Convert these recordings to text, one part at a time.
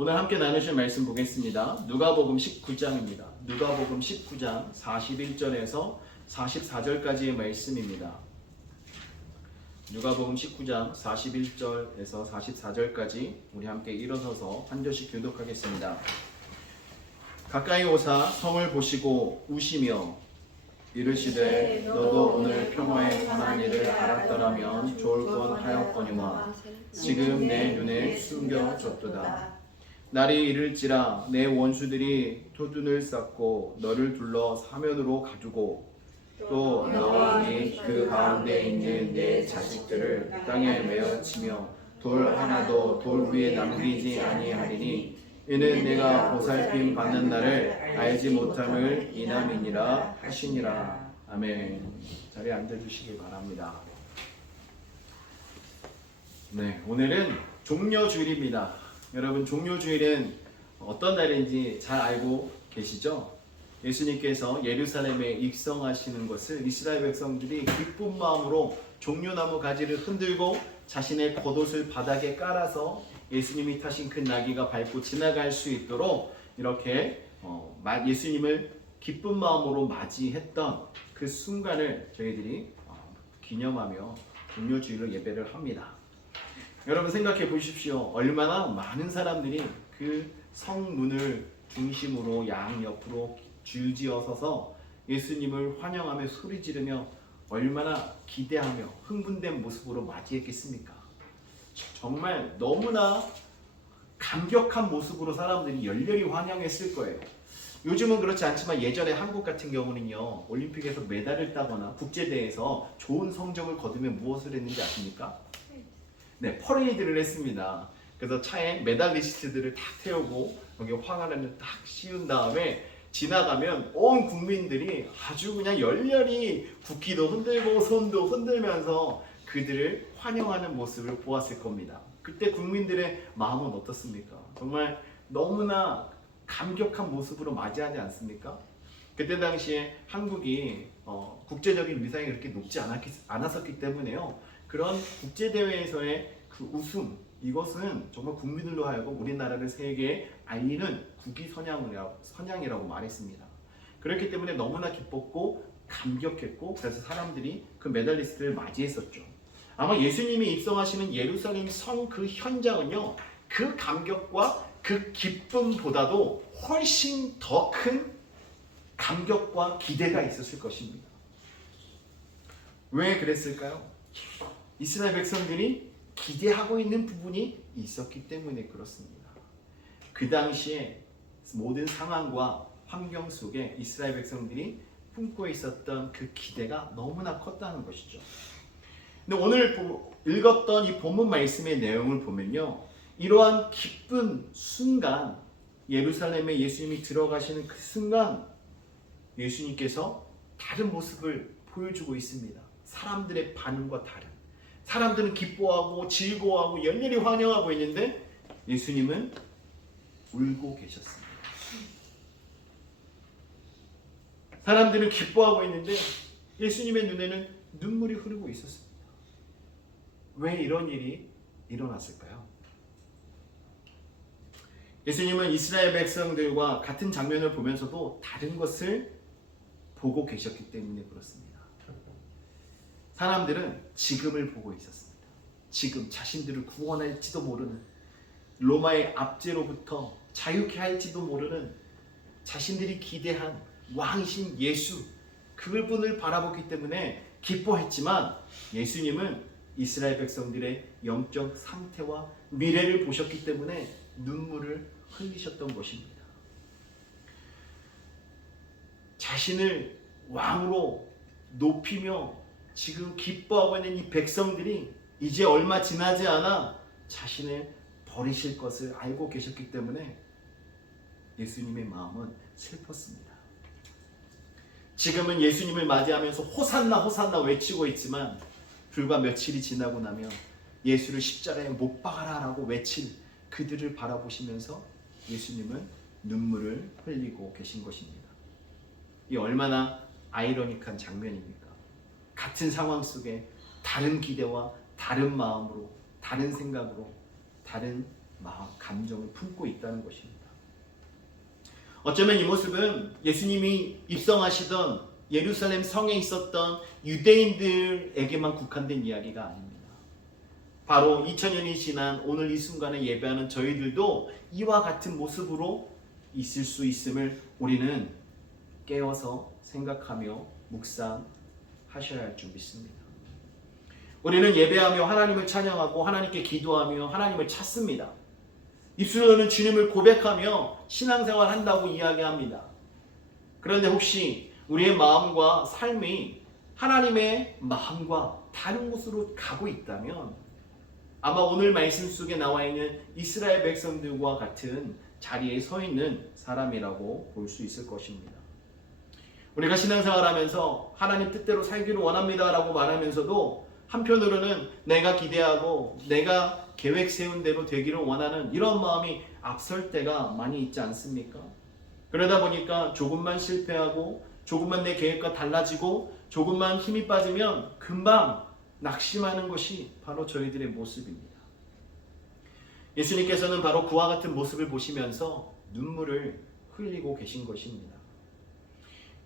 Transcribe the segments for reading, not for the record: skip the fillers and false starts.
오늘 함께 나누실 말씀 보겠습니다. 누가복음 19장입니다. 누가복음 19장 41절에서 44절까지의 말씀입니다. 누가복음 19장 41절에서 44절까지 우리 함께 일어서서 한 절씩 교독하겠습니다. 가까이 오사 성을 보시고 우시며 이르시되 너도 오늘 평화에 관한 일을 알았더라면 좋을 뻔하였거니와 지금 내 눈에 숨겨졌도다. 날이 이를지라 내 원수들이 토둔을 쌓고 너를 둘러 사면으로 가두고 또 너와 및 그 가운데 있는 내 자식들을 땅에 메어치며 돌 하나도 돌 위에 남기지 아니하리니 이는 내가 보살핌 받는 날을 알지 못함을 이남이니라 하시니라. 아멘. 자리에 앉아주시기 바랍니다. 네, 오늘은 종려주일입니다. 여러분, 종려주일은 어떤 날인지 잘 알고 계시죠? 예수님께서 예루살렘에 입성하시는 것을 이스라엘 백성들이 기쁜 마음으로 종려나무 가지를 흔들고 자신의 겉옷을 바닥에 깔아서 예수님이 타신 그 나귀가 밟고 지나갈 수 있도록 이렇게 예수님을 기쁜 마음으로 맞이했던 그 순간을 저희들이 기념하며 종려주일로 예배를 합니다. 여러분 생각해 보십시오. 얼마나 많은 사람들이 그 성문을 중심으로 양옆으로 줄지어 서서 예수님을 환영하며 소리 지르며 얼마나 기대하며 흥분된 모습으로 맞이했겠습니까? 정말 너무나 감격한 모습으로 사람들이 열렬히 환영했을 거예요. 요즘은 그렇지 않지만 예전에 한국 같은 경우는요, 올림픽에서 메달을 따거나 국제대회에서 좋은 성적을 거두면 무엇을 했는지 아십니까? 네, 퍼레이드를 했습니다. 그래서 차에 메달리스트들을 딱 태우고 여기 황화를 딱 씌운 다음에 지나가면 온 국민들이 아주 그냥 열렬히 국기도 흔들고 손도 흔들면서 그들을 환영하는 모습을 보았을 겁니다. 그때 국민들의 마음은 어떻습니까? 정말 너무나 감격한 모습으로 맞이하지 않습니까? 그때 당시에 한국이 국제적인 위상이 그렇게 높지 않았었기 때문에요. 그런 국제대회에서의 그 우승, 이것은 정말 국민들로 하여금 우리나라를 세계에 알리는 국위선양이라고 말했습니다. 그렇기 때문에 너무나 기뻤고 감격했고 그래서 사람들이 그 메달리스트를 맞이했었죠. 아마 예수님이 입성하시는 예루살렘 성 그 현장은요, 그 감격과 그 기쁨보다도 훨씬 더 큰 감격과 기대가 있었을 것입니다. 왜 그랬을까요? 이스라엘 백성들이 기대하고 있는 부분이 있었기 때문에 그렇습니다. 그 당시에 모든 상황과 환경 속에 이스라엘 백성들이 품고 있었던 그 기대가 너무나 컸다는 것이죠. 근데 오늘 읽었던 이 본문 말씀의 내용을 보면요, 이러한 기쁜 순간, 예루살렘에 예수님이 들어가시는 그 순간 예수님께서 다른 모습을 보여주고 있습니다. 사람들의 반응과 다른. 사람들은 기뻐하고 즐거워하고 열렬히 환영하고 있는데 예수님은 울고 계셨습니다. 사람들은 기뻐하고 있는데 예수님의 눈에는 눈물이 흐르고 있었습니다. 왜 이런 일이 일어났을까요? 예수님은 이스라엘 백성들과 같은 장면을 보면서도 다른 것을 보고 계셨기 때문에 그렇습니다. 사람들은 지금을 보고 있었습니다. 지금 자신들을 구원할지도 모르는, 로마의 압제로부터 자유케 할지도 모르는 자신들이 기대한 왕이신 예수, 그분을 바라보기 때문에 기뻐했지만 예수님은 이스라엘 백성들의 영적 상태와 미래를 보셨기 때문에 눈물을 흘리셨던 것입니다. 자신을 왕으로 높이며 지금 기뻐하고 있는 이 백성들이 이제 얼마 지나지 않아 자신을 버리실 것을 알고 계셨기 때문에 예수님의 마음은 슬펐습니다. 지금은 예수님을 맞이하면서 호산나 호산나 외치고 있지만 불과 며칠이 지나고 나면 예수를 십자가에 못 박아라라고 외칠 그들을 바라보시면서 예수님은 눈물을 흘리고 계신 것입니다. 이 얼마나 아이러니한 장면입니까? 같은 상황 속에 다른 기대와 다른 마음으로, 다른 생각으로, 다른 마음, 감정을 품고 있다는 것입니다. 어쩌면 이 모습은 예수님이 입성하시던 예루살렘 성에 있었던 유대인들에게만 국한된 이야기가 아닙니다. 바로 2000년이 지난 오늘 이 순간에 예배하는 저희들도 이와 같은 모습으로 있을 수 있음을 우리는 깨어서 생각하며 묵상하셔야 할 줄 믿습니다. 우리는 예배하며 하나님을 찬양하고 하나님께 기도하며 하나님을 찾습니다. 입술로는 주님을 고백하며 신앙생활 한다고 이야기합니다. 그런데 혹시 우리의 마음과 삶이 하나님의 마음과 다른 곳으로 가고 있다면 아마 오늘 말씀 속에 나와 있는 이스라엘 백성들과 같은 자리에 서 있는 사람이라고 볼 수 있을 것입니다. 우리가 신앙생활하면서 하나님 뜻대로 살기를 원합니다 라고 말하면서도 한편으로는 내가 기대하고 내가 계획 세운 대로 되기를 원하는 이런 마음이 앞설 때가 많이 있지 않습니까? 그러다 보니까 조금만 실패하고 조금만 내 계획과 달라지고 조금만 힘이 빠지면 금방 낙심하는 것이 바로 저희들의 모습입니다. 예수님께서는 바로 그와 같은 모습을 보시면서 눈물을 흘리고 계신 것입니다.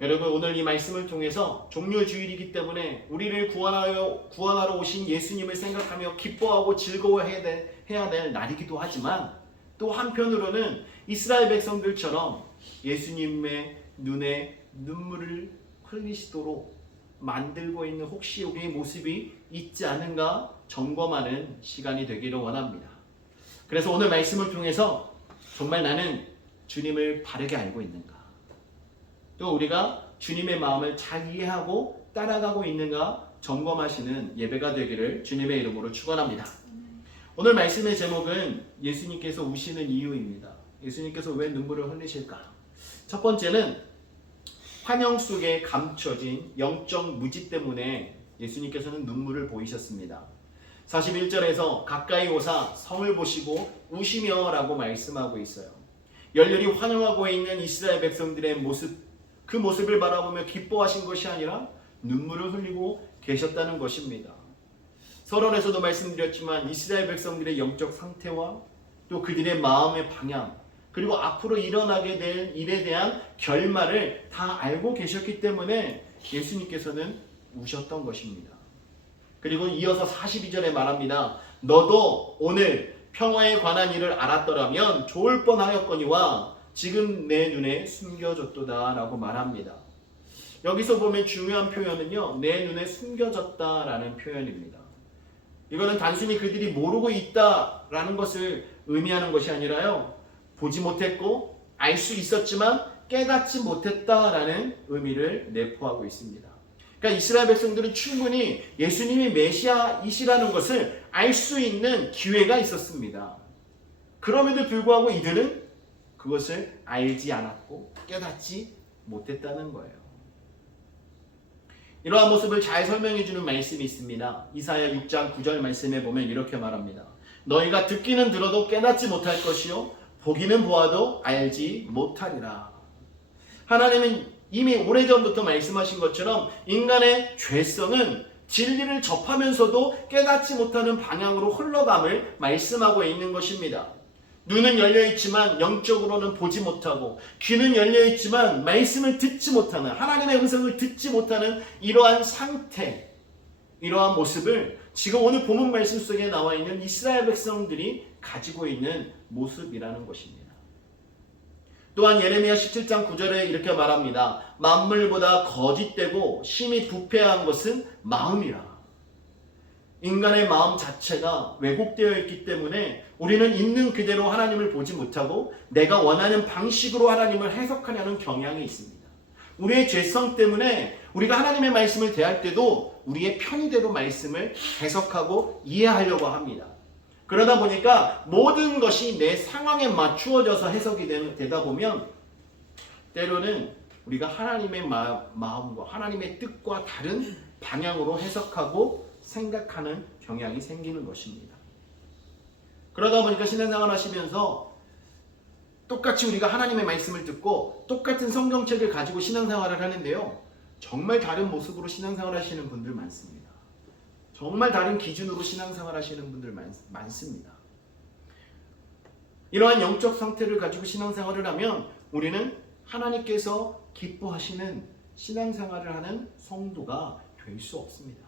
여러분, 오늘 이 말씀을 통해서 종료주일이기 때문에 우리를 구원하러 오신 예수님을 생각하며 기뻐하고 즐거워해야 될 날이기도 하지만 또 한편으로는 이스라엘 백성들처럼 예수님의 눈에 눈물을 흘리시도록 만들고 있는 혹시 우리의 모습이 있지 않은가 점검하는 시간이 되기를 원합니다. 그래서 오늘 말씀을 통해서 정말 나는 주님을 바르게 알고 있는가? 또 우리가 주님의 마음을 잘 이해하고 따라가고 있는가 점검하시는 예배가 되기를 주님의 이름으로 축원합니다. 오늘 말씀의 제목은 예수님께서 우시는 이유입니다. 예수님께서 왜 눈물을 흘리실까? 첫 번째는 환영 속에 감춰진 영적 무지 때문에 예수님께서는 눈물을 보이셨습니다. 41절에서 가까이 오사 성을 보시고 우시며 라고 말씀하고 있어요. 열렬히 환영하고 있는 이스라엘 백성들의 모습, 그 모습을 바라보며 기뻐하신 것이 아니라 눈물을 흘리고 계셨다는 것입니다. 서론에서도 말씀드렸지만 이스라엘 백성들의 영적 상태와 또 그들의 마음의 방향, 그리고 앞으로 일어나게 될 일에 대한 결말을 다 알고 계셨기 때문에 예수님께서는 우셨던 것입니다. 그리고 이어서 42절에 말합니다. 너도 오늘 평화에 관한 일을 알았더라면 좋을 뻔하였거니와 지금 내 눈에 숨겨졌도다 라고 말합니다. 여기서 보면 중요한 표현은요, 내 눈에 숨겨졌다 라는 표현입니다. 이거는 단순히 그들이 모르고 있다라는 것을 의미하는 것이 아니라요, 보지 못했고 알 수 있었지만 깨닫지 못했다라는 의미를 내포하고 있습니다. 그러니까 이스라엘 백성들은 충분히 예수님이 메시아이시라는 것을 알 수 있는 기회가 있었습니다. 그럼에도 불구하고 이들은 그것을 알지 않았고 깨닫지 못했다는 거예요. 이러한 모습을 잘 설명해 주는 말씀이 있습니다. 이사야 6장 9절 말씀에 보면 이렇게 말합니다. 너희가 듣기는 들어도 깨닫지 못할 것이요 보기는 보아도 알지 못하리라. 하나님은 이미 오래전부터 말씀하신 것처럼 인간의 죄성은 진리를 접하면서도 깨닫지 못하는 방향으로 흘러감을 말씀하고 있는 것입니다. 눈은 열려있지만 영적으로는 보지 못하고 귀는 열려있지만 말씀을 듣지 못하는, 하나님의 음성을 듣지 못하는 이러한 상태, 이러한 모습을 지금 오늘 본문 말씀 속에 나와 있는 이스라엘 백성들이 가지고 있는 모습이라는 것입니다. 또한 예레미야 17장 9절에 이렇게 말합니다. 만물보다 거짓되고 심히 부패한 것은 마음이라. 인간의 마음 자체가 왜곡되어 있기 때문에 우리는 있는 그대로 하나님을 보지 못하고 내가 원하는 방식으로 하나님을 해석하려는 경향이 있습니다. 우리의 죄성 때문에 우리가 하나님의 말씀을 대할 때도 우리의 편의대로 말씀을 해석하고 이해하려고 합니다. 그러다 보니까 모든 것이 내 상황에 맞추어져서 해석이 되다 보면 때로는 우리가 하나님의 마음과 하나님의 뜻과 다른 방향으로 해석하고 생각하는 경향이 생기는 것입니다. 그러다 보니까 신앙생활 하시면서 똑같이 우리가 하나님의 말씀을 듣고 똑같은 성경책을 가지고 신앙생활을 하는데요, 정말 다른 모습으로 신앙생활 하시는 분들 많습니다. 정말 다른 기준으로 신앙생활 하시는 분들 많습니다. 이러한 영적 상태를 가지고 신앙생활을 하면 우리는 하나님께서 기뻐하시는 신앙생활을 하는 성도가 될 수 없습니다.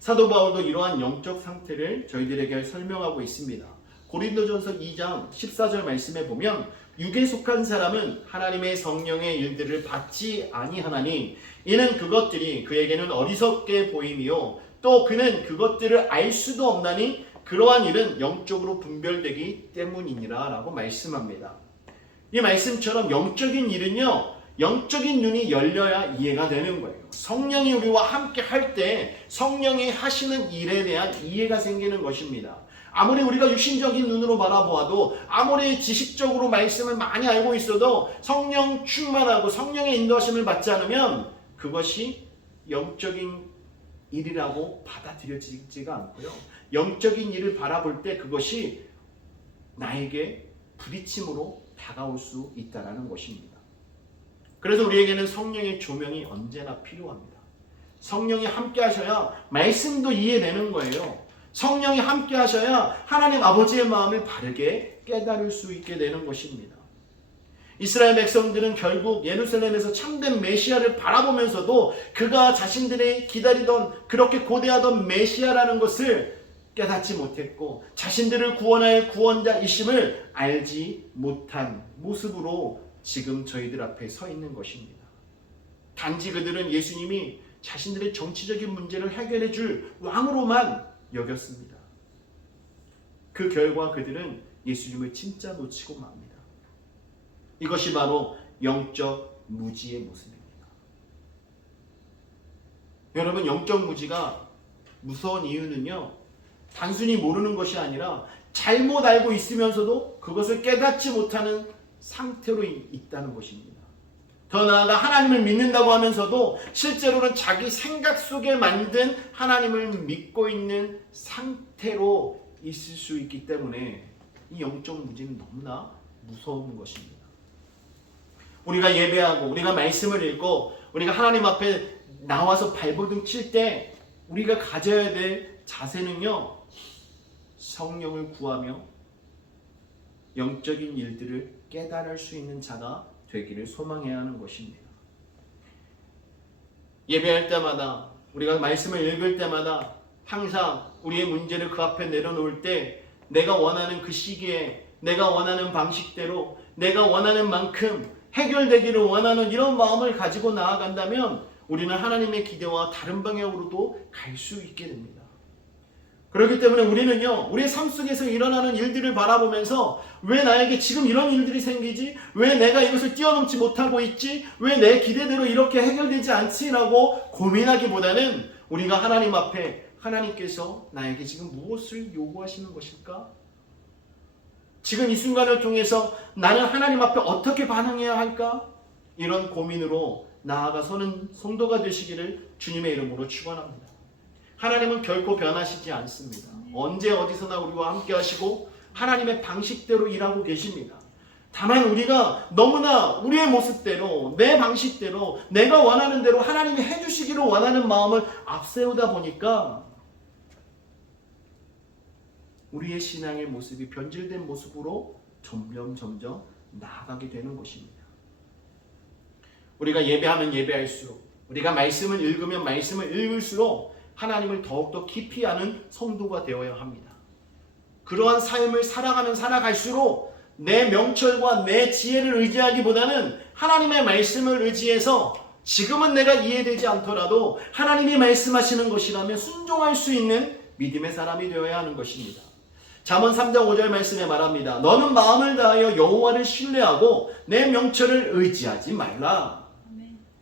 사도 바울도 이러한 영적 상태를 저희들에게 설명하고 있습니다. 고린도전서 2장 14절 말씀에 보면 육에 속한 사람은 하나님의 성령의 일들을 받지 아니하나니 이는 그것들이 그에게는 어리석게 보임이요 또 그는 그것들을 알 수도 없나니 그러한 일은 영적으로 분별되기 때문이니라 라고 말씀합니다. 이 말씀처럼 영적인 일은요, 영적인 눈이 열려야 이해가 되는 거예요. 성령이 우리와 함께 할 때 성령이 하시는 일에 대한 이해가 생기는 것입니다. 아무리 우리가 육신적인 눈으로 바라보아도, 아무리 지식적으로 말씀을 많이 알고 있어도 성령 충만하고 성령의 인도하심을 받지 않으면 그것이 영적인 일이라고 받아들여지지가 않고요. 영적인 일을 바라볼 때 그것이 나에게 부딪힘으로 다가올 수 있다는 것입니다. 그래서 우리에게는 성령의 조명이 언제나 필요합니다. 성령이 함께 하셔야 말씀도 이해되는 거예요. 성령이 함께 하셔야 하나님 아버지의 마음을 바르게 깨달을 수 있게 되는 것입니다. 이스라엘 백성들은 결국 예루살렘에서 참된 메시아를 바라보면서도 그가 자신들이 기다리던 그렇게 고대하던 메시아라는 것을 깨닫지 못했고 자신들을 구원할 구원자이심을 알지 못한 모습으로 지금 저희들 앞에 서 있는 것입니다. 단지 그들은 예수님이 자신들의 정치적인 문제를 해결해 줄 왕으로만 여겼습니다. 그 결과 그들은 예수님을 진짜 놓치고 맙니다. 이것이 바로 영적 무지의 모습입니다. 여러분, 영적 무지가 무서운 이유는요, 단순히 모르는 것이 아니라 잘못 알고 있으면서도 그것을 깨닫지 못하는 상태로 있다는 것입니다. 더 나아가 하나님을 믿는다고 하면서도 실제로는 자기 생각 속에 만든 하나님을 믿고 있는 상태로 있을 수 있기 때문에 이 영적 무지는 너무나 무서운 것입니다. 우리가 예배하고 우리가 말씀을 읽고 우리가 하나님 앞에 나와서 발버둥 칠 때 우리가 가져야 될 자세는요, 성령을 구하며 영적인 일들을 깨달을 수 있는 자가 되기를 소망해야 하는 것입니다. 예배할 때마다 우리가 말씀을 읽을 때마다 항상 우리의 문제를 그 앞에 내려놓을 때 내가 원하는 그 시기에 내가 원하는 방식대로 내가 원하는 만큼 해결되기를 원하는 이런 마음을 가지고 나아간다면 우리는 하나님의 기대와 다른 방향으로도 갈 수 있게 됩니다. 그렇기 때문에 우리는요, 우리의 삶 속에서 일어나는 일들을 바라보면서 왜 나에게 지금 이런 일들이 생기지? 왜 내가 이것을 뛰어넘지 못하고 있지? 왜 내 기대대로 이렇게 해결되지 않지라고 고민하기보다는 우리가 하나님 앞에 하나님께서 나에게 지금 무엇을 요구하시는 것일까? 지금 이 순간을 통해서 나는 하나님 앞에 어떻게 반응해야 할까? 이런 고민으로 나아가서는 성도가 되시기를 주님의 이름으로 축원합니다. 하나님은 결코 변하시지 않습니다. 언제 어디서나 우리와 함께 하시고 하나님의 방식대로 일하고 계십니다. 다만 우리가 너무나 우리의 모습대로 내 방식대로 내가 원하는 대로 하나님이 해주시기를 원하는 마음을 앞세우다 보니까 우리의 신앙의 모습이 변질된 모습으로 점점 나아가게 되는 것입니다. 우리가 예배하면 예배할수록 우리가 말씀을 읽으면 말씀을 읽을수록 하나님을 더욱더 깊이 아는 성도가 되어야 합니다. 그러한 삶을 살아가면 살아갈수록 내 명철과 내 지혜를 의지하기보다는 하나님의 말씀을 의지해서 지금은 내가 이해되지 않더라도 하나님이 말씀하시는 것이라면 순종할 수 있는 믿음의 사람이 되어야 하는 것입니다. 잠언 3장 5절 말씀에 말합니다. 너는 마음을 다하여 여호와를 신뢰하고 내 명철을 의지하지 말라.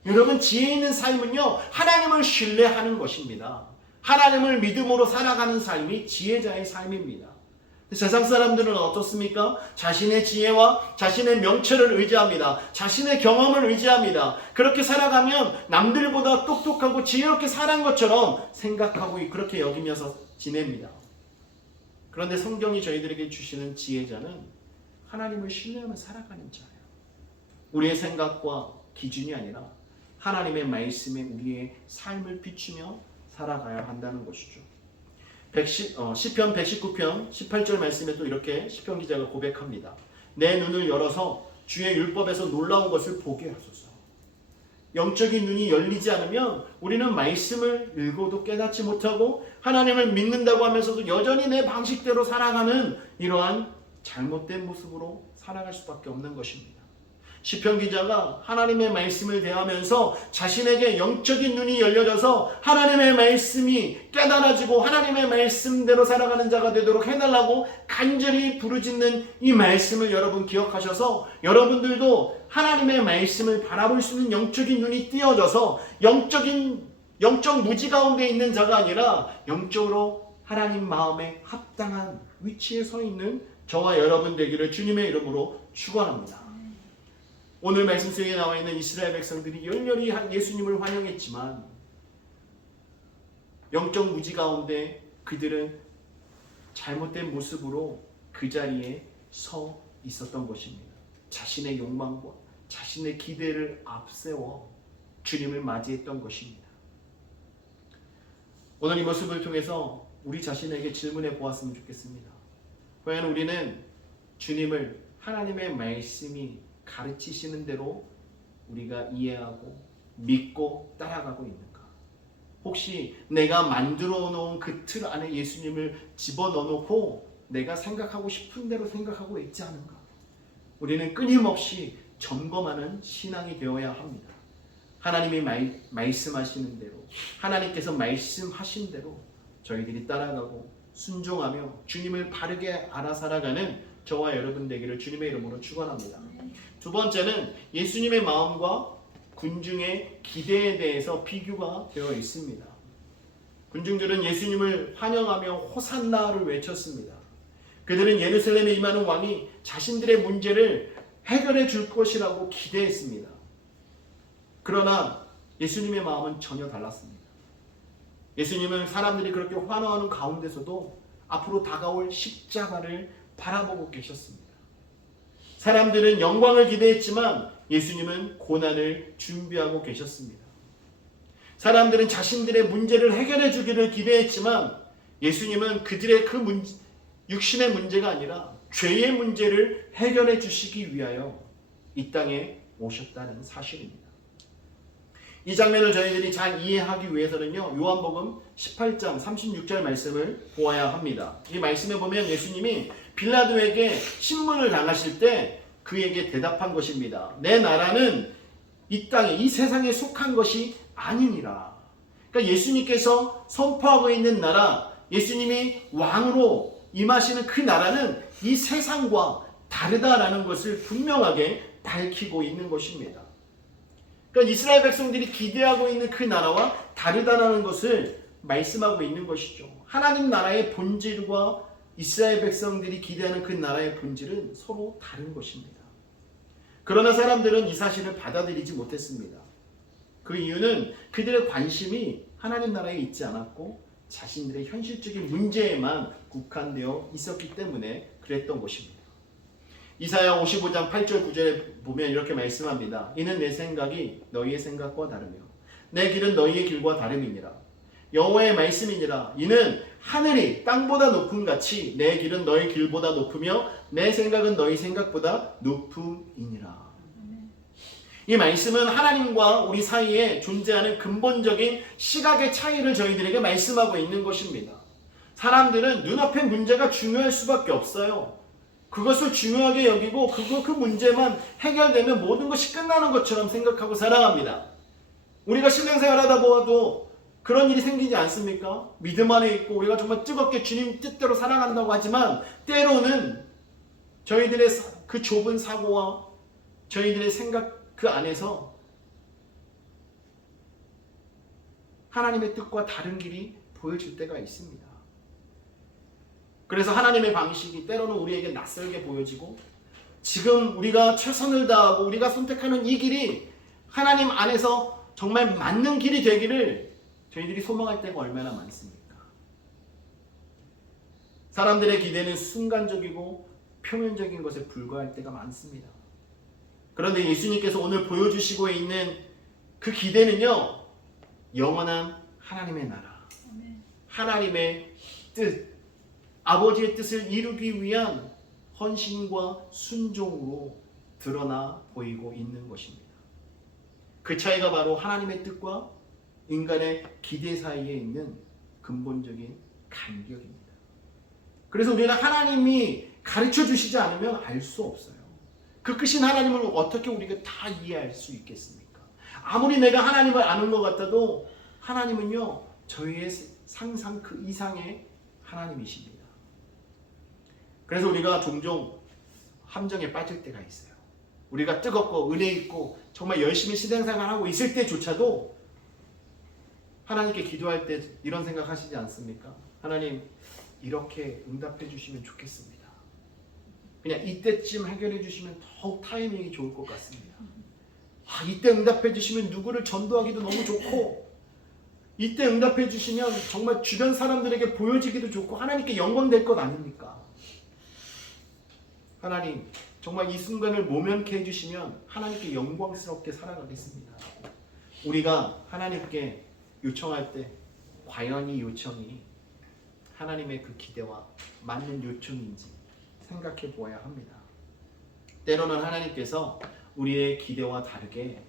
여러분, 지혜 있는 삶은요, 하나님을 신뢰하는 것입니다. 하나님을 믿음으로 살아가는 삶이 지혜자의 삶입니다. 세상 사람들은 어떻습니까? 자신의 지혜와 자신의 명철을 의지합니다. 자신의 경험을 의지합니다. 그렇게 살아가면 남들보다 똑똑하고 지혜롭게 살아간 것처럼 생각하고 그렇게 여기면서 지냅니다. 그런데 성경이 저희들에게 주시는 지혜자는 하나님을 신뢰하며 살아가는 자예요. 우리의 생각과 기준이 아니라 하나님의 말씀에 우리의 삶을 비추며 살아가야 한다는 것이죠. 시편 119편 18절 말씀에 또 이렇게 시편 기자가 고백합니다. 내 눈을 열어서 주의 율법에서 놀라운 것을 보게 하소서. 영적인 눈이 열리지 않으면 우리는 말씀을 읽어도 깨닫지 못하고 하나님을 믿는다고 하면서도 여전히 내 방식대로 살아가는 이러한 잘못된 모습으로 살아갈 수밖에 없는 것입니다. 시편 기자가 하나님의 말씀을 대하면서 자신에게 영적인 눈이 열려져서 하나님의 말씀이 깨달아지고 하나님의 말씀대로 살아가는 자가 되도록 해달라고 간절히 부르짖는 이 말씀을 여러분 기억하셔서 여러분들도 하나님의 말씀을 바라볼 수 있는 영적인 눈이 띄어져서 영적 무지 가운데 있는 자가 아니라 영적으로 하나님 마음에 합당한 위치에 서 있는 저와 여러분 되기를 주님의 이름으로 축원합니다. 오늘 말씀 속에 나와 있는 이스라엘 백성들이 열렬히 예수님을 환영했지만 영적 무지 가운데 그들은 잘못된 모습으로 그 자리에 서 있었던 것입니다. 자신의 욕망과 자신의 기대를 앞세워 주님을 맞이했던 것입니다. 오늘 이 모습을 통해서 우리 자신에게 질문해 보았으면 좋겠습니다. 과연 우리는 주님을 하나님의 말씀이 가르치시는 대로 우리가 이해하고 믿고 따라가고 있는가? 혹시 내가 만들어 놓은 그 틀 안에 예수님을 집어넣어 놓고 내가 생각하고 싶은 대로 생각하고 있지 않은가? 우리는 끊임없이 점검하는 신앙이 되어야 합니다. 하나님이 말씀하시는 대로 하나님께서 말씀하신 대로 저희들이 따라가고 순종하며 주님을 바르게 알아 살아가는 저와 여러분 되기를 주님의 이름으로 축원합니다. 두 번째는 예수님의 마음과 군중의 기대에 대해서 비교가 되어 있습니다. 군중들은 예수님을 환영하며 호산나를 외쳤습니다. 그들은 예루살렘에 임하는 왕이 자신들의 문제를 해결해 줄 것이라고 기대했습니다. 그러나 예수님의 마음은 전혀 달랐습니다. 예수님은 사람들이 그렇게 환호하는 가운데서도 앞으로 다가올 십자가를 바라보고 계셨습니다. 사람들은 영광을 기대했지만 예수님은 고난을 준비하고 계셨습니다. 사람들은 자신들의 문제를 해결해 주기를 기대했지만 예수님은 그들의 그 육신의 문제가 아니라 죄의 문제를 해결해 주시기 위하여 이 땅에 오셨다는 사실입니다. 이 장면을 저희들이 잘 이해하기 위해서는요, 요한복음 18장 36절 말씀을 보아야 합니다. 이 말씀에 보면 예수님이 빌라도에게 신문을 당하실 때 그에게 대답한 것입니다. 내 나라는 이 땅에 이 세상에 속한 것이 아니니라. 그러니까 예수님께서 선포하고 있는 나라, 예수님이 왕으로 임하시는 그 나라는 이 세상과 다르다라는 것을 분명하게 밝히고 있는 것입니다. 그러니까 이스라엘 백성들이 기대하고 있는 그 나라와 다르다라는 것을 말씀하고 있는 것이죠. 하나님 나라의 본질과 이스라엘 백성들이 기대하는 그 나라의 본질은 서로 다른 것입니다. 그러나 사람들은 이 사실을 받아들이지 못했습니다. 그 이유는 그들의 관심이 하나님 나라에 있지 않았고 자신들의 현실적인 문제에만 국한되어 있었기 때문에 그랬던 것입니다. 이사야 55장 8절 9절에 보면 이렇게 말씀합니다. 이는 내 생각이 너희의 생각과 다르며 내 길은 너희의 길과 다름이니라. 여호와의 말씀이니라. 이는 하늘이 땅보다 높음 같이 내 길은 너희 길보다 높으며 내 생각은 너희 생각보다 높음이니라. 이 말씀은 하나님과 우리 사이에 존재하는 근본적인 시각의 차이를 저희들에게 말씀하고 있는 것입니다. 사람들은 눈앞의 문제가 중요할 수밖에 없어요. 그것을 중요하게 여기고 그 문제만 해결되면 모든 것이 끝나는 것처럼 생각하고 살아갑니다. 우리가 신앙생활하다 보아도 그런 일이 생기지 않습니까? 믿음 안에 있고 우리가 정말 뜨겁게 주님 뜻대로 살아간다고 하지만 때로는 저희들의 그 좁은 사고와 저희들의 생각 그 안에서 하나님의 뜻과 다른 길이 보여질 때가 있습니다. 그래서 하나님의 방식이 때로는 우리에게 낯설게 보여지고 지금 우리가 최선을 다하고 우리가 선택하는 이 길이 하나님 안에서 정말 맞는 길이 되기를 저희들이 소망할 때가 얼마나 많습니까? 사람들의 기대는 순간적이고 표면적인 것에 불과할 때가 많습니다. 그런데 예수님께서 오늘 보여주시고 있는 그 기대는요, 영원한 하나님의 나라, 하나님의 뜻, 아버지의 뜻을 이루기 위한 헌신과 순종으로 드러나 보이고 있는 것입니다. 그 차이가 바로 하나님의 뜻과 인간의 기대 사이에 있는 근본적인 간격입니다. 그래서 우리는 하나님이 가르쳐 주시지 않으면 알 수 없어요. 그 크신 하나님을 어떻게 우리가 다 이해할 수 있겠습니까? 아무리 내가 하나님을 아는 것 같아도 하나님은요, 저희의 상상 그 이상의 하나님이십니다. 그래서 우리가 종종 함정에 빠질 때가 있어요. 우리가 뜨겁고 은혜 있고 정말 열심히 신앙생활하고 있을 때조차도 하나님께 기도할 때 이런 생각 하시지 않습니까? 하나님, 이렇게 응답해 주시면 좋겠습니다. 그냥 이때쯤 해결해 주시면 더욱 타이밍이 좋을 것 같습니다. 이때 응답해 주시면 누구를 전도하기도 너무 좋고, 이때 응답해 주시면 정말 주변 사람들에게 보여지기도 좋고 하나님께 영광 될 것 아닙니까? 하나님, 정말 이 순간을 모면케 해주시면 하나님께 영광스럽게 살아가겠습니다. 우리가 하나님께 요청할 때 과연 이 요청이 하나님의 그 기대와 맞는 요청인지 생각해 보아야 합니다. 때로는 하나님께서 우리의 기대와 다르게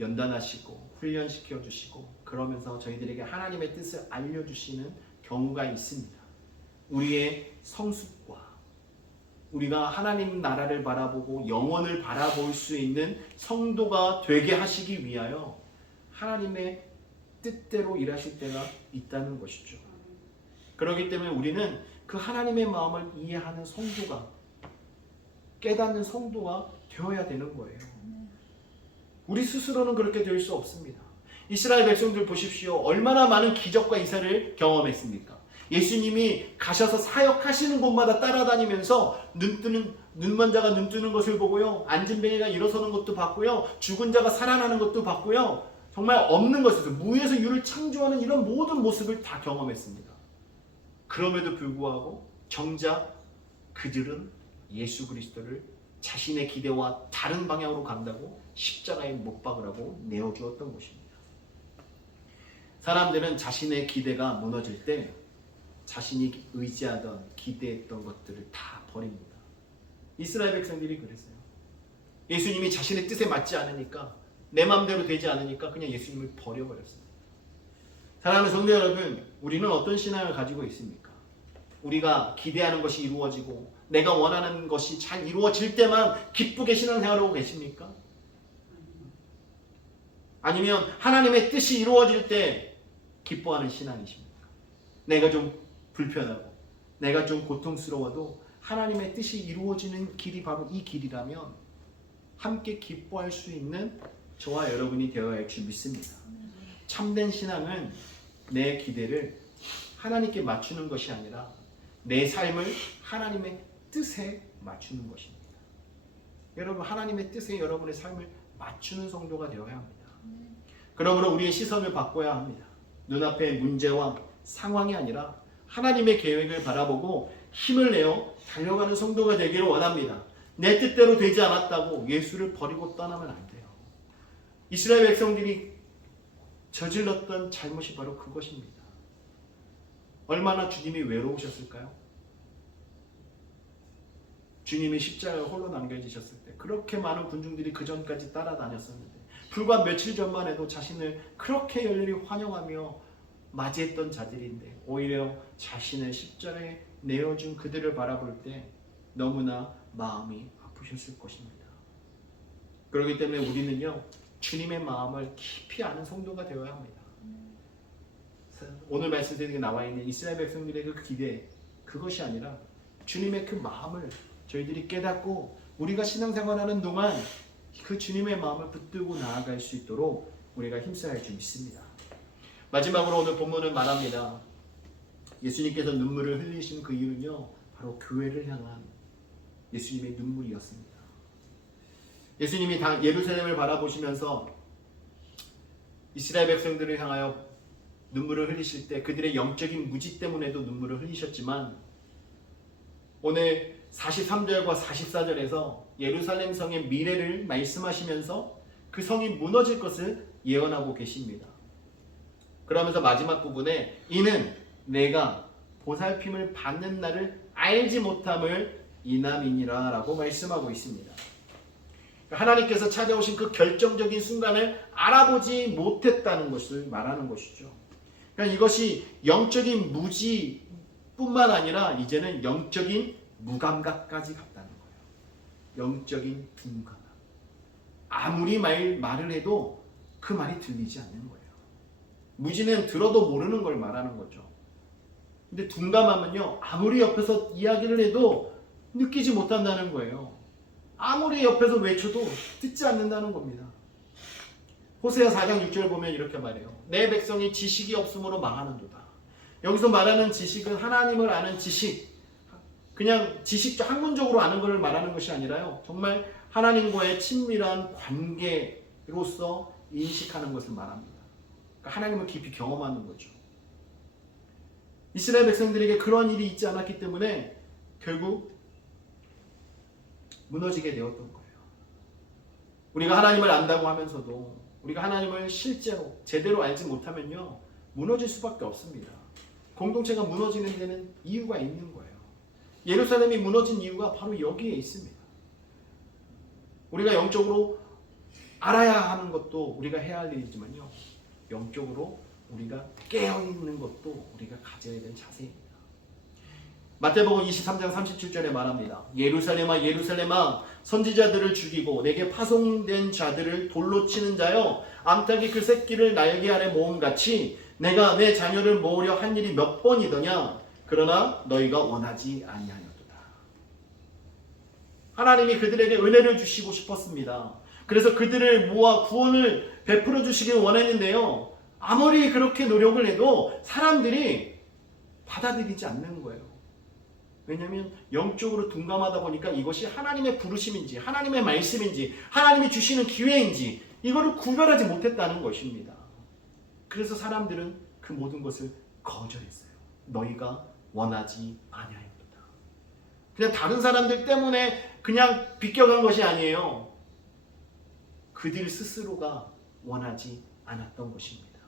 연단하시고 훈련시켜 주시고 그러면서 저희들에게 하나님의 뜻을 알려주시는 경우가 있습니다. 우리의 성숙과 우리가 하나님 나라를 바라보고 영원을 바라볼 수 있는 성도가 되게 하시기 위하여 하나님의 뜻대로 일하실 때가 있다는 것이죠. 그렇기 때문에 우리는 그 하나님의 마음을 이해하는 성도가, 깨닫는 성도가 되어야 되는 거예요. 우리 스스로는 그렇게 될 수 없습니다. 이스라엘 백성들 보십시오. 얼마나 많은 기적과 이사를 경험했습니까? 예수님이 가셔서 사역하시는 곳마다 따라다니면서 눈먼 자가 눈 뜨는 것을 보고요, 앉은 뱅이가 일어서는 것도 봤고요, 죽은 자가 살아나는 것도 봤고요, 정말 없는 것에서 무에서 유를 창조하는 이런 모든 모습을 다 경험했습니다. 그럼에도 불구하고 정작 그들은 예수 그리스도를 자신의 기대와 다른 방향으로 간다고 십자가에 못 박으라고 내어주었던 것입니다. 사람들은 자신의 기대가 무너질 때 자신이 의지하던 기대했던 것들을 다 버립니다. 이스라엘 백성들이 그랬어요. 예수님이 자신의 뜻에 맞지 않으니까, 내 마음대로 되지 않으니까 그냥 예수님을 버려버렸어요. 사랑하는 성도 여러분, 우리는 어떤 신앙을 가지고 있습니까? 우리가 기대하는 것이 이루어지고 내가 원하는 것이 잘 이루어질 때만 기쁘게 신앙생활하고 계십니까? 아니면 하나님의 뜻이 이루어질 때 기뻐하는 신앙이십니까? 내가 좀 불편하고 내가 좀 고통스러워도 하나님의 뜻이 이루어지는 길이 바로 이 길이라면 함께 기뻐할 수 있는 저와 여러분이 되어야 할 줄 믿습니다. 참된 신앙은 내 기대를 하나님께 맞추는 것이 아니라 내 삶을 하나님의 뜻에 맞추는 것입니다. 여러분, 하나님의 뜻에 여러분의 삶을 맞추는 성도가 되어야 합니다. 그러므로 우리의 시선을 바꿔야 합니다. 눈앞의 문제와 상황이 아니라 하나님의 계획을 바라보고 힘을 내어 달려가는 성도가 되기를 원합니다. 내 뜻대로 되지 않았다고 예수를 버리고 떠나면 안 돼요. 이스라엘 백성들이 저질렀던 잘못이 바로 그것입니다. 얼마나 주님이 외로우셨을까요? 주님이 십자가에 홀로 남겨지셨을 때 그렇게 많은 군중들이 그 전까지 따라다녔었는데 불과 며칠 전만 해도 자신을 그렇게 열렬히 환영하며 맞이했던 자들인데 오히려 자신을 십자가에 내어준 그들을 바라볼 때 너무나 마음이 아프셨을 것입니다. 그렇기 때문에 우리는요, 주님의 마음을 깊이 아는 성도가 되어야 합니다. 오늘 말씀드린 게 나와 있는 이스라엘 백성들의 그 기대, 그것이 아니라 주님의 그 마음을 저희들이 깨닫고 우리가 신앙생활하는 동안 그 주님의 마음을 붙들고 나아갈 수 있도록 우리가 힘써야 할 줄 믿습니다. 마지막으로 오늘 본문은 말합니다. 예수님께서 눈물을 흘리신 그 이유는요, 바로 교회를 향한 예수님의 눈물이었습니다. 예수님이 예루살렘을 바라보시면서 이스라엘 백성들을 향하여 눈물을 흘리실 때 그들의 영적인 무지 때문에도 눈물을 흘리셨지만 오늘 43절과 44절에서 예루살렘 성의 미래를 말씀하시면서 그 성이 무너질 것을 예언하고 계십니다. 그러면서 마지막 부분에 이는 내가 보살핌을 받는 날을 알지 못함을 이남이니라 라고 말씀하고 있습니다. 하나님께서 찾아오신 그 결정적인 순간을 알아보지 못했다는 것을 말하는 것이죠. 그러니까 이것이 영적인 무지뿐만 아니라 이제는 영적인 무감각까지 갔다는 거예요. 영적인 둔감함. 아무리 말을 해도 그 말이 들리지 않는 거예요. 무지는 들어도 모르는 걸 말하는 거죠. 근데 둔감함은요, 아무리 옆에서 이야기를 해도 느끼지 못한다는 거예요. 아무리 옆에서 외쳐도 듣지 않는다는 겁니다. 호세아 4장 6절 보면 이렇게 말해요. 내 백성이 지식이 없으므로 망하는도다. 여기서 말하는 지식은 하나님을 아는 지식, 그냥 지식 학문적으로 아는 것을 말하는 것이 아니라요, 정말 하나님과의 친밀한 관계로서 인식하는 것을 말합니다. 그러니까 하나님을 깊이 경험하는 거죠. 이스라엘 백성들에게 그런 일이 있지 않았기 때문에 결국 무너지게 되었던 거예요. 우리가 하나님을 안다고 하면서도 우리가 하나님을 실제로 제대로 알지 못하면요, 무너질 수밖에 없습니다. 공동체가 무너지는 데는 이유가 있는 거예요. 예루살렘이 무너진 이유가 바로 여기에 있습니다. 우리가 영적으로 알아야 하는 것도 우리가 해야 할 일이지만요, 영적으로 우리가 깨어있는 것도 우리가 가져야 될 자세입니다. 마태복음 23장 37절에 말합니다. 예루살렘아 예루살렘아 선지자들을 죽이고 내게 파송된 자들을 돌로 치는 자여, 암탉이 그 새끼를 날개 아래 모음같이 내가 내 자녀를 모으려 한 일이 몇 번이더냐. 그러나 너희가 원하지 아니하였도다. 하나님이 그들에게 은혜를 주시고 싶었습니다. 그래서 그들을 모아 구원을 베풀어 주시길 원했는데요, 아무리 그렇게 노력을 해도 사람들이 받아들이지 않는 거예요. 왜냐하면 영적으로 둔감하다 보니까 이것이 하나님의 부르심인지 하나님의 말씀인지 하나님이 주시는 기회인지 이거를 구별하지 못했다는 것입니다. 그래서 사람들은 그 모든 것을 거절했어요. 너희가 원하지 아니하였도다. 그냥 다른 사람들 때문에 그냥 비껴간 것이 아니에요. 그들 스스로가 원하지 않았던 것입니다.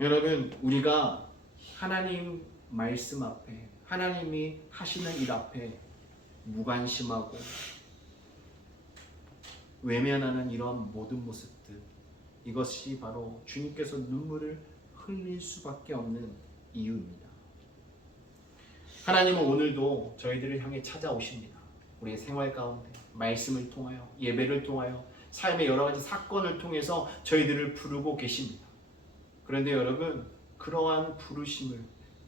여러분, 우리가 하나님 말씀 앞에, 하나님이 하시는 일 앞에 무관심하고 외면하는 이런 모든 모습들, 이것이 바로 주님께서 눈물을 흘릴 수밖에 없는 이유입니다. 하나님은 오늘도 저희들을 향해 찾아오십니다. 우리의 생활 가운데 말씀을 통하여, 예배를 통하여, 삶의 여러 가지 사건을 통해서 저희들을 부르고 계십니다. 그런데 여러분, 그러한 부르심을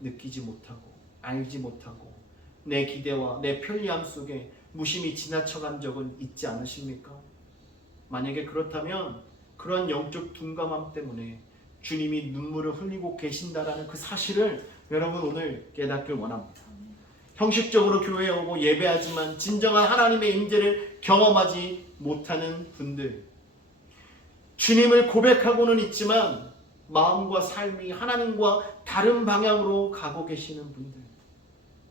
느끼지 못하고 알지 못하고 내 기대와 내 편리함 속에 무심히 지나쳐간 적은 있지 않으십니까? 만약에 그렇다면 그러한 영적 둔감함 때문에 주님이 눈물을 흘리고 계신다라는 그 사실을 여러분 오늘 깨닫길 원합니다. 형식적으로 교회에 오고 예배하지만 진정한 하나님의 임재를 경험하지 못하는 분들, 주님을 고백하고는 있지만 마음과 삶이 하나님과 다른 방향으로 가고 계시는 분들,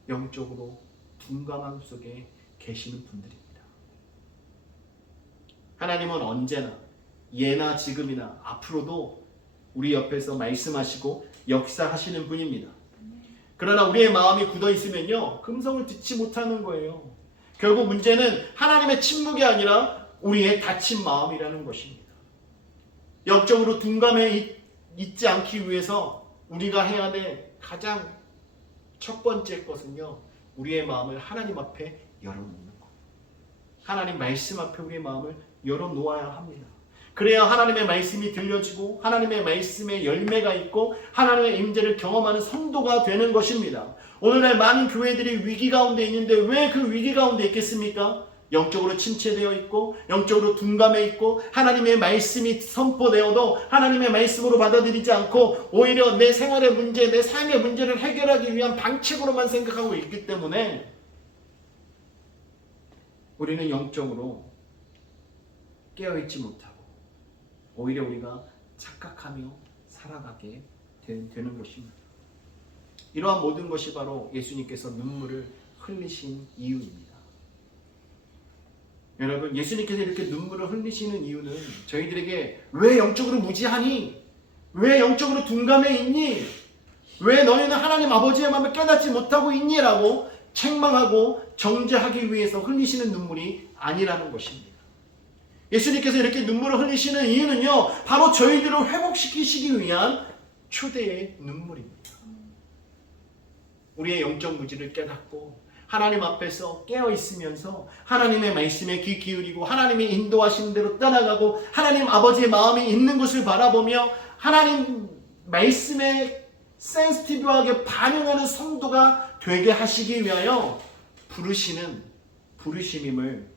영적으로 둔감함 속에 계시는 분들입니다. 하나님은 언제나 예나 지금이나 앞으로도 우리 옆에서 말씀하시고 역사하시는 분입니다. 그러나 우리의 마음이 굳어 있으면요, 금성을 듣지 못하는 거예요. 결국 문제는 하나님의 침묵이 아니라 우리의 닫힌 마음이라는 것입니다. 영적으로 둔감해 있지 않기 위해서 우리가 해야 될 가장 첫 번째 것은요, 우리의 마음을 하나님 앞에 열어놓는 것. 하나님 말씀 앞에 우리의 마음을 열어놓아야 합니다. 그래야 하나님의 말씀이 들려지고 하나님의 말씀에 열매가 있고 하나님의 임재를 경험하는 성도가 되는 것입니다. 오늘날 많은 교회들이 위기 가운데 있는데 왜 그 위기 가운데 있겠습니까? 영적으로 침체되어 있고 영적으로 둔감해 있고 하나님의 말씀이 선포되어도 하나님의 말씀으로 받아들이지 않고 오히려 내 생활의 문제, 내 삶의 문제를 해결하기 위한 방책으로만 생각하고 있기 때문에 우리는 영적으로 깨어있지 못하고 오히려 우리가 착각하며 살아가게 되는 것입니다. 이러한 모든 것이 바로 예수님께서 눈물을 흘리신 이유입니다. 여러분, 예수님께서 이렇게 눈물을 흘리시는 이유는 저희들에게 왜 영적으로 무지하니? 왜 영적으로 둔감해 있니? 왜 너희는 하나님 아버지의 마음을 깨닫지 못하고 있니? 라고 책망하고 정죄하기 위해서 흘리시는 눈물이 아니라는 것입니다. 예수님께서 이렇게 눈물을 흘리시는 이유는요, 바로 저희들을 회복시키시기 위한 초대의 눈물입니다. 우리의 영적 무지를 깨닫고 하나님 앞에서 깨어 있으면서 하나님의 말씀에 귀 기울이고 하나님의 인도하신 대로 따라가고 하나님 아버지의 마음이 있는 것을 바라보며 하나님 말씀에 센시티브하게 반응하는 성도가 되게 하시기 위하여 부르시는 부르심임을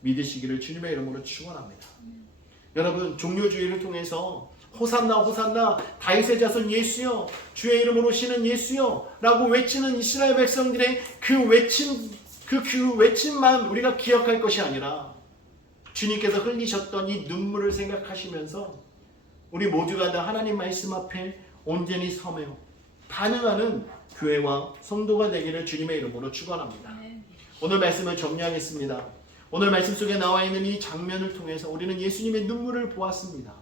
믿으시기를 주님의 이름으로 축원합니다. 여러분, 종료주의를 통해서 호산나 호산나 다윗의 자손 예수여, 주의 이름으로 오시는 예수여 라고 외치는 이스라엘 백성들의 그 외침만 우리가 기억할 것이 아니라 주님께서 흘리셨던 이 눈물을 생각하시면서 우리 모두가 다 하나님 말씀 앞에 온전히 서며 반응하는 교회와 성도가 되기를 주님의 이름으로 축원합니다. 오늘 말씀을 정리하겠습니다. 오늘 말씀 속에 나와 있는 이 장면을 통해서 우리는 예수님의 눈물을 보았습니다.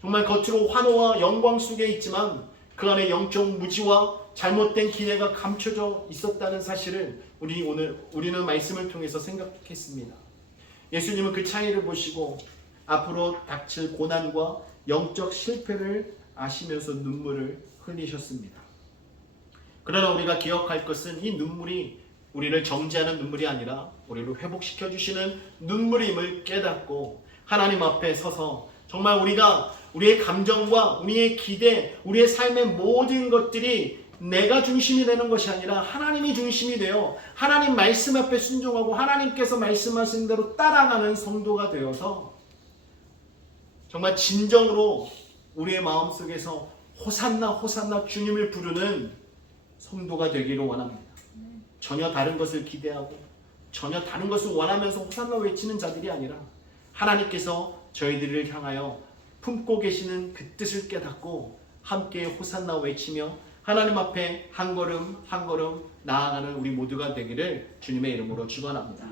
정말 겉으로 환호와 영광 속에 있지만 그 안에 영적 무지와 잘못된 기대가 감춰져 있었다는 사실을 우리는 말씀을 통해서 생각했습니다. 예수님은 그 차이를 보시고 앞으로 닥칠 고난과 영적 실패를 아시면서 눈물을 흘리셨습니다. 그러나 우리가 기억할 것은 이 눈물이 우리를 정죄하는 눈물이 아니라 우리를 회복시켜 주시는 눈물임을 깨닫고 하나님 앞에 서서 정말 우리의 감정과 우리의 기대, 우리의 삶의 모든 것들이 내가 중심이 되는 것이 아니라 하나님이 중심이 되어 하나님 말씀 앞에 순종하고 하나님께서 말씀하신 대로 따라가는 성도가 되어서 정말 진정으로 우리의 마음속에서 호산나 호산나 주님을 부르는 성도가 되기를 원합니다. 전혀 다른 것을 기대하고 전혀 다른 것을 원하면서 호산나 외치는 자들이 아니라 하나님께서 저희들을 향하여 품고 계시는 그 뜻을 깨닫고 함께 호산나 외치며 하나님 앞에 한 걸음 한 걸음 나아가는 우리 모두가 되기를 주님의 이름으로 축원합니다.